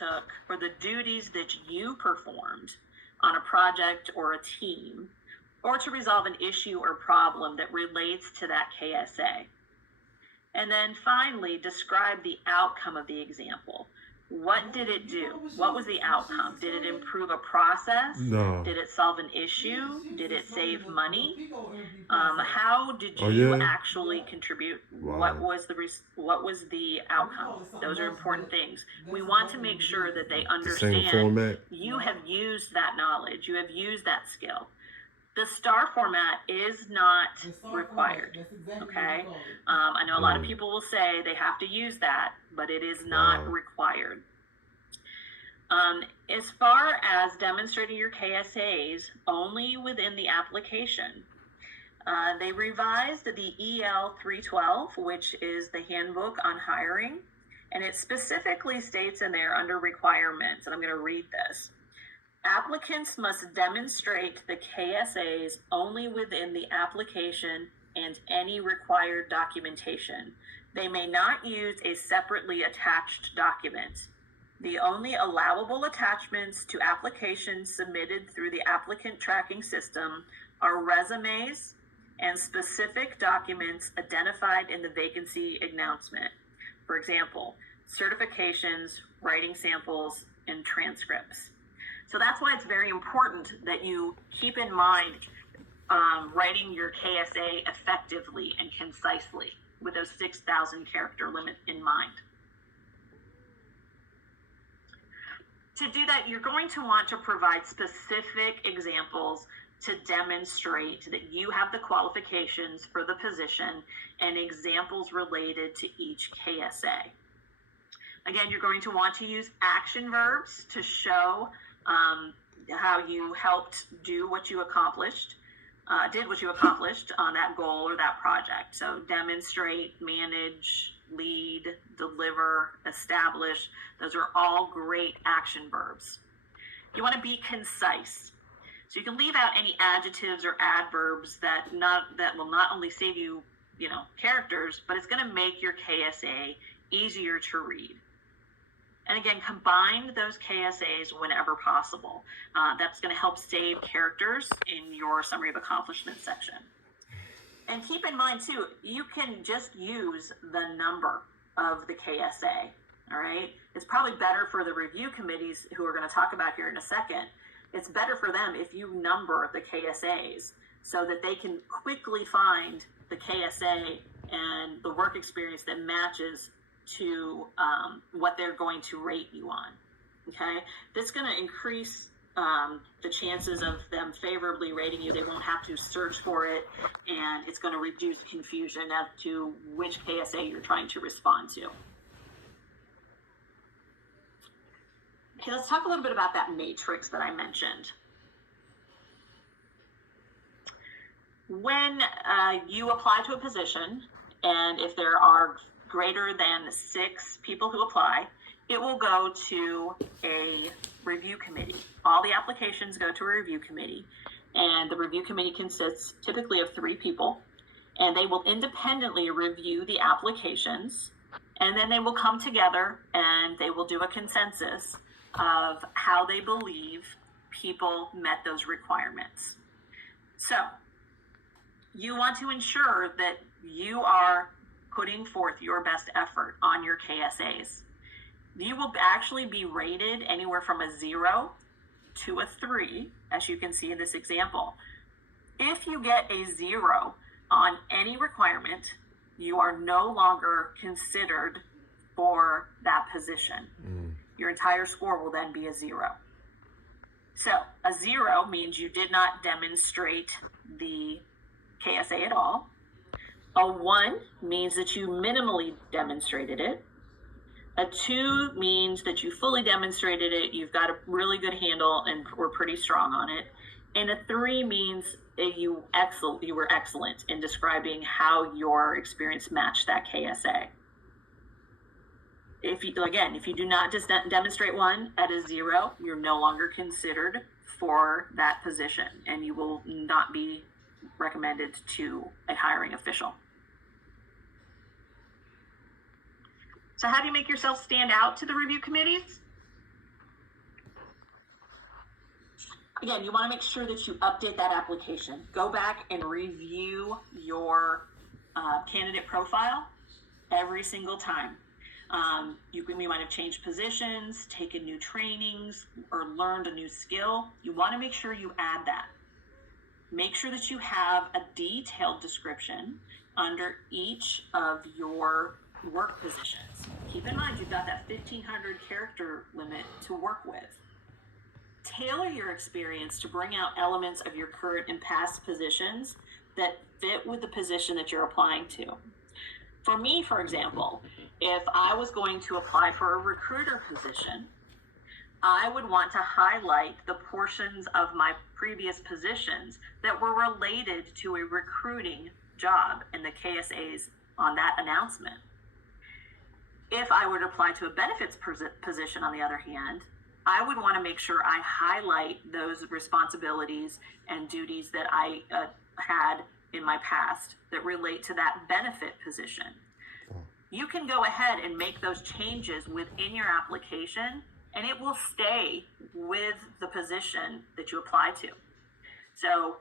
took for the duties that you performed on a project or a team, or to resolve an issue or problem that relates to that KSA. And then finally, describe the outcome of the example. What did it do? What was the outcome? Did it improve a process? No. Did it solve an issue? Did it save money? How did you actually contribute? Wow. What was the outcome? Those are important things. We want to make sure that they understand the same format. You have used that knowledge. You have used that skill. The STAR format is not required, okay? I know a lot of people will say they have to use that, but it is not required. As far as demonstrating your KSAs, only within the application. They revised the EL 312, which is the handbook on hiring, and it specifically states in there under requirements, and I'm going to read this. Applicants must demonstrate the KSAs only within the application and any required documentation. They may not use a separately attached document. The only allowable attachments to applications submitted through the applicant tracking system are resumes and specific documents identified in the vacancy announcement. For example, certifications, writing samples, and transcripts. So that's why it's very important that you keep in mind writing your KSA effectively and concisely with those 6,000 character limit in mind. To do that, you're going to want to provide specific examples to demonstrate that you have the qualifications for the position and examples related to each KSA. Again, you're going to want to use action verbs to show how you helped do what you accomplished, did what you accomplished on that goal or that project. So demonstrate, manage, lead, deliver, establish. Those are all great action verbs. You want to be concise. So you can leave out any adjectives or adverbs that will not only save you, characters, but it's going to make your KSA easier to read. And again, combine those KSAs whenever possible. That's going to help save characters in your summary of accomplishments section. And keep in mind, too, you can just use the number of the KSA, all right? It's probably better for the review committees who we're going to talk about here in a second. It's better for them if you number the KSAs so that they can quickly find the KSA and the work experience that matches to what they're going to rate you on, okay? That's going to increase the chances of them favorably rating you. They won't have to search for it, and it's going to reduce confusion as to which KSA you're trying to respond to. Okay, let's talk a little bit about that matrix that I mentioned. When you apply to a position, and if there are greater than 6 people who apply, it will go to a review committee. All the applications go to a review committee, and the review committee consists typically of 3 people, and they will independently review the applications, and then they will come together and they will do a consensus of how they believe people met those requirements. So you want to ensure that you are putting forth your best effort on your KSAs. You will actually be rated anywhere from a 0 to a 3, as you can see in this example. If you get a 0 on any requirement, you are no longer considered for that position. Your entire score will then be a 0. So a 0 means you did not demonstrate the KSA at all. A 1 means that you minimally demonstrated it. A 2 means that you fully demonstrated it, you've got a really good handle and were pretty strong on it. And a 3 means you were excellent in describing how your experience matched that KSA. If you do not demonstrate 1 at a 0, you're no longer considered for that position, and you will not be recommended to a hiring official. So how do you make yourself stand out to the review committees? again, you want to make sure that you update that application. Go back and review your candidate profile every single time. You might have changed positions, taken new trainings, or learned a new skill. You want to make sure you add that. Make sure that you have a detailed description under each of your work positions. Keep in mind, you've got that 1,500 character limit to work with. Tailor your experience to bring out elements of your current and past positions that fit with the position that you're applying to. For me, for example, if I was going to apply for a recruiter position, I would want to highlight the portions of my previous positions that were related to a recruiting job and the KSAs on that announcement. If I were to apply to a benefits position, on the other hand, I would want to make sure I highlight those responsibilities and duties that I had in my past that relate to that benefit position. You can go ahead and make those changes within your application, and it will stay with the position that you apply to. So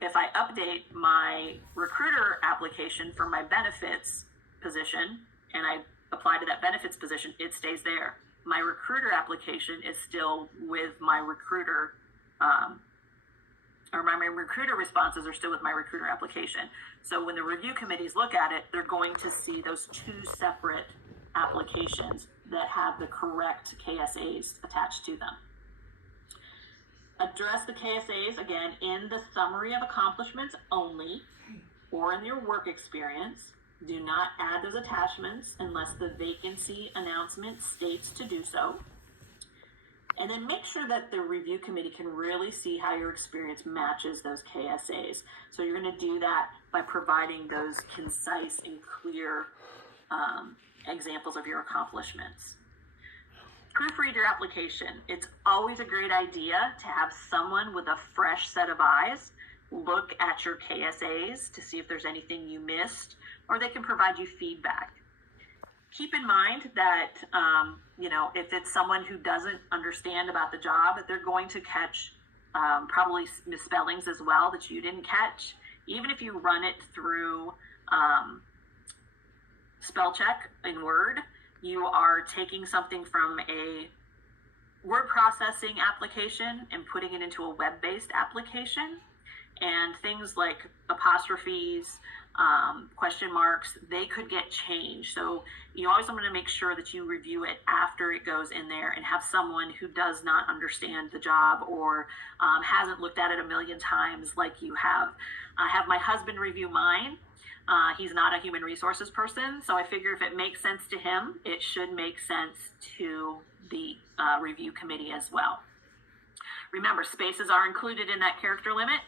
if I update my recruiter application for my benefits position and I apply to that benefits position, it stays there. My recruiter application is still with my recruiter, or my recruiter responses are still with my recruiter application. So when the review committees look at it, they're going to see those two separate applications that have the correct KSAs attached to them. Address the KSAs, again, in the summary of accomplishments only, or in your work experience. Do not add those attachments unless the vacancy announcement states to do so. And then make sure that the review committee can really see how your experience matches those KSAs. So you're going to do that by providing those concise and clear examples of your accomplishments. Proofread your application. It's always a great idea to have someone with a fresh set of eyes look at your KSAs to see if there's anything you missed, or they can provide you feedback. Keep in mind that, if it's someone who doesn't understand about the job, that they're going to catch probably misspellings as well that you didn't catch. Even if you run it through spell check in Word, you are taking something from a word processing application and putting it into a web-based application. And things like apostrophes, question marks, they could get changed. So you always want to make sure that you review it after it goes in there and have someone who does not understand the job or hasn't looked at it a million times like you have. I have my husband review mine. He's not a human resources person, so I figure if it makes sense to him, it should make sense to the review committee as well. Remember, spaces are included in that character limit.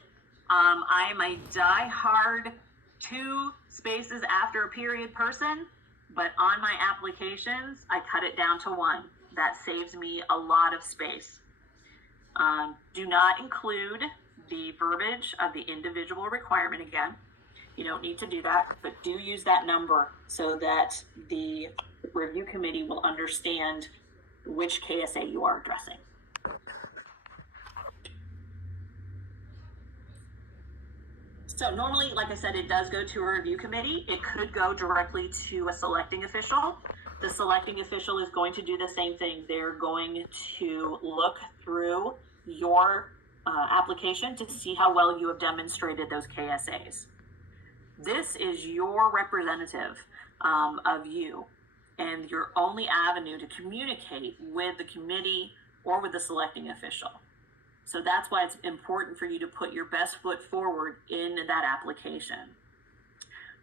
I am a die-hard 2 spaces after a period person, but on my applications, I cut it down to 1. That saves me a lot of space. Do not include the verbiage of the individual requirement again. You don't need to do that, but do use that number so that the review committee will understand which KSA you are addressing. So normally, like I said, it does go to a review committee. It could go directly to a selecting official. The selecting official is going to do the same thing. They're going to look through your application to see how well you have demonstrated those KSAs. This is your representative of you and your only avenue to communicate with the committee or with the selecting official. So that's why it's important for you to put your best foot forward in that application.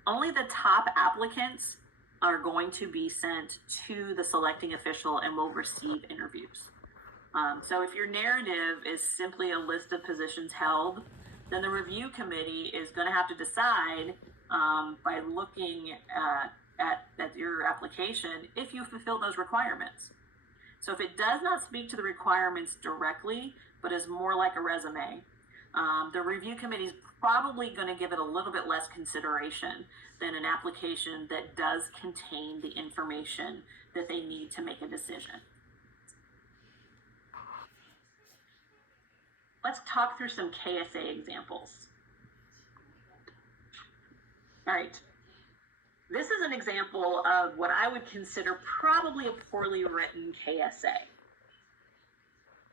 Only the top applicants are going to be sent to the selecting official and will receive interviews. So if your narrative is simply a list of positions held, then the review committee is going to have to decide by looking at your application if you fulfill those requirements. So if it does not speak to the requirements directly, but is more like a resume, the review committee is probably going to give it a little bit less consideration than an application that does contain the information that they need to make a decision. let's talk through some KSA examples. All right. This is an example of what I would consider probably a poorly written KSA.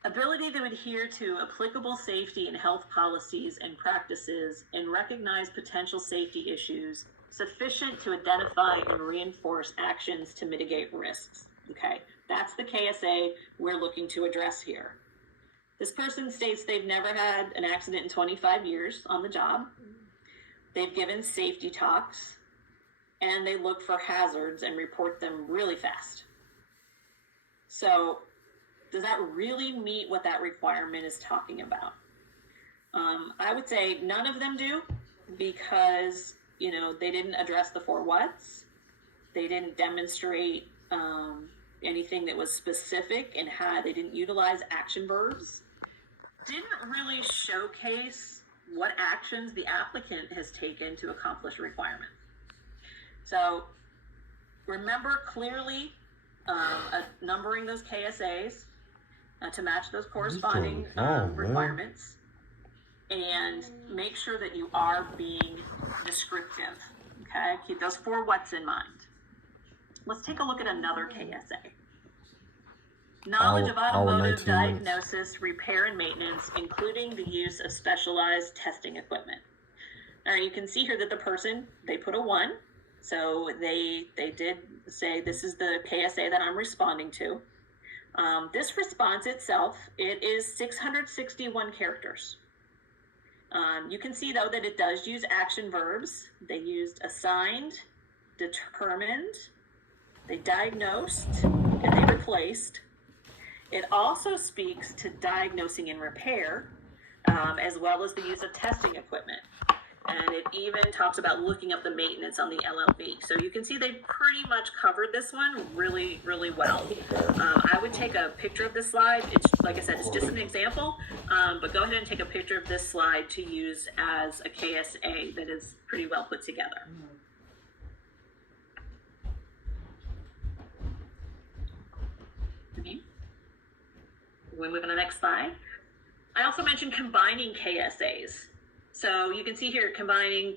Ability to adhere to applicable safety and health policies and practices and recognize potential safety issues sufficient to identify and reinforce actions to mitigate risks. Okay, that's the KSA we're looking to address here. This person states they've never had an accident in 25 years on the job. They've given safety talks, and they look for hazards and report them really fast. So does that really meet what that requirement is talking about? I would say none of them do, because they didn't address the 4 whats. They didn't demonstrate anything that was specific and they didn't utilize action verbs. Didn't really showcase what actions the applicant has taken to accomplish requirements. So remember clearly numbering those KSAs to match those corresponding requirements, and make sure that you are being descriptive. Okay, keep those 4 whats in mind. Let's take a look at another KSA. Knowledge of automotive diagnosis, repair, and maintenance, including the use of specialized testing equipment. All right, you can see here that the person, they put a 1. So they did say, this is the KSA that I'm responding to. This response itself, it is 661 characters. You can see, though, that it does use action verbs. They used assigned, determined, they diagnosed, and they replaced. It also speaks to diagnosing and repair, as well as the use of testing equipment. And it even talks about looking up the maintenance on the LLV. So you can see they pretty much covered this one really, really well. I would take a picture of this slide. It's, like I said, it's just an example, but go ahead and take a picture of this slide to use as a KSA that is pretty well put together. Okay. We'll move on to the next slide. I also mentioned combining KSAs. So you can see here combining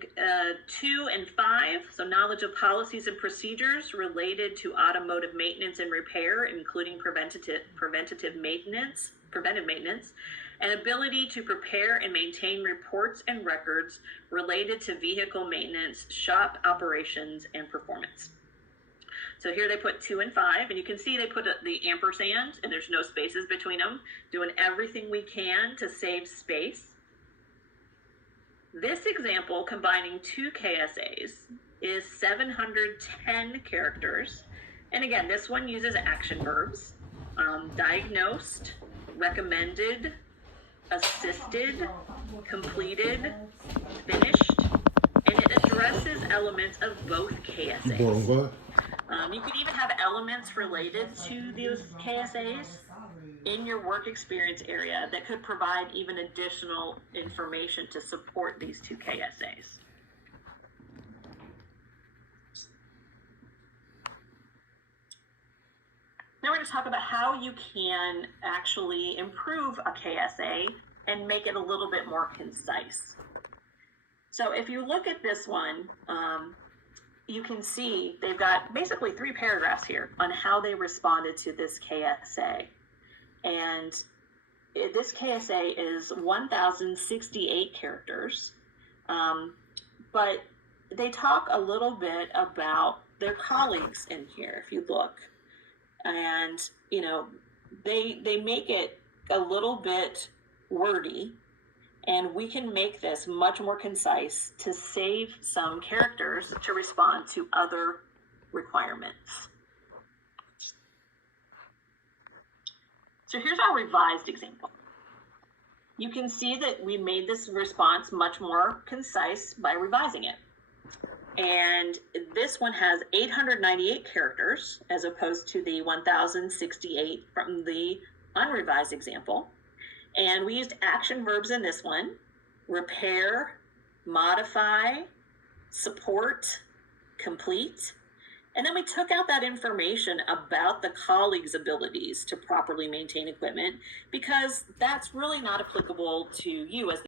2 and 5, so knowledge of policies and procedures related to automotive maintenance and repair, including preventive maintenance, and ability to prepare and maintain reports and records related to vehicle maintenance, shop operations, and performance. So here they put 2 and 5, and you can see they put the ampersand, and there's no spaces between them, doing everything we can to save space. This example, combining 2 KSAs, is 710 characters. And again, this one uses action verbs. Diagnosed, recommended, assisted, completed, finished, and it addresses elements of both KSAs. You could even have elements related to those KSAs in your work experience area that could provide even additional information to support these 2 KSAs. Now we're going to talk about how you can actually improve a KSA and make it a little bit more concise. So if you look at this one, you can see they've got basically 3 paragraphs here on how they responded to this KSA. And this KSA is 1,068 characters, but they talk a little bit about their colleagues in here, if you look. And, they make it a little bit wordy, and we can make this much more concise to save some characters to respond to other requirements. So here's our revised example. You can see that we made this response much more concise by revising it. And this one has 898 characters as opposed to the 1,068 from the unrevised example. And we used action verbs in this one: repair, modify, support, complete, And then we took out that information about the colleague's abilities to properly maintain equipment because that's really not applicable to you as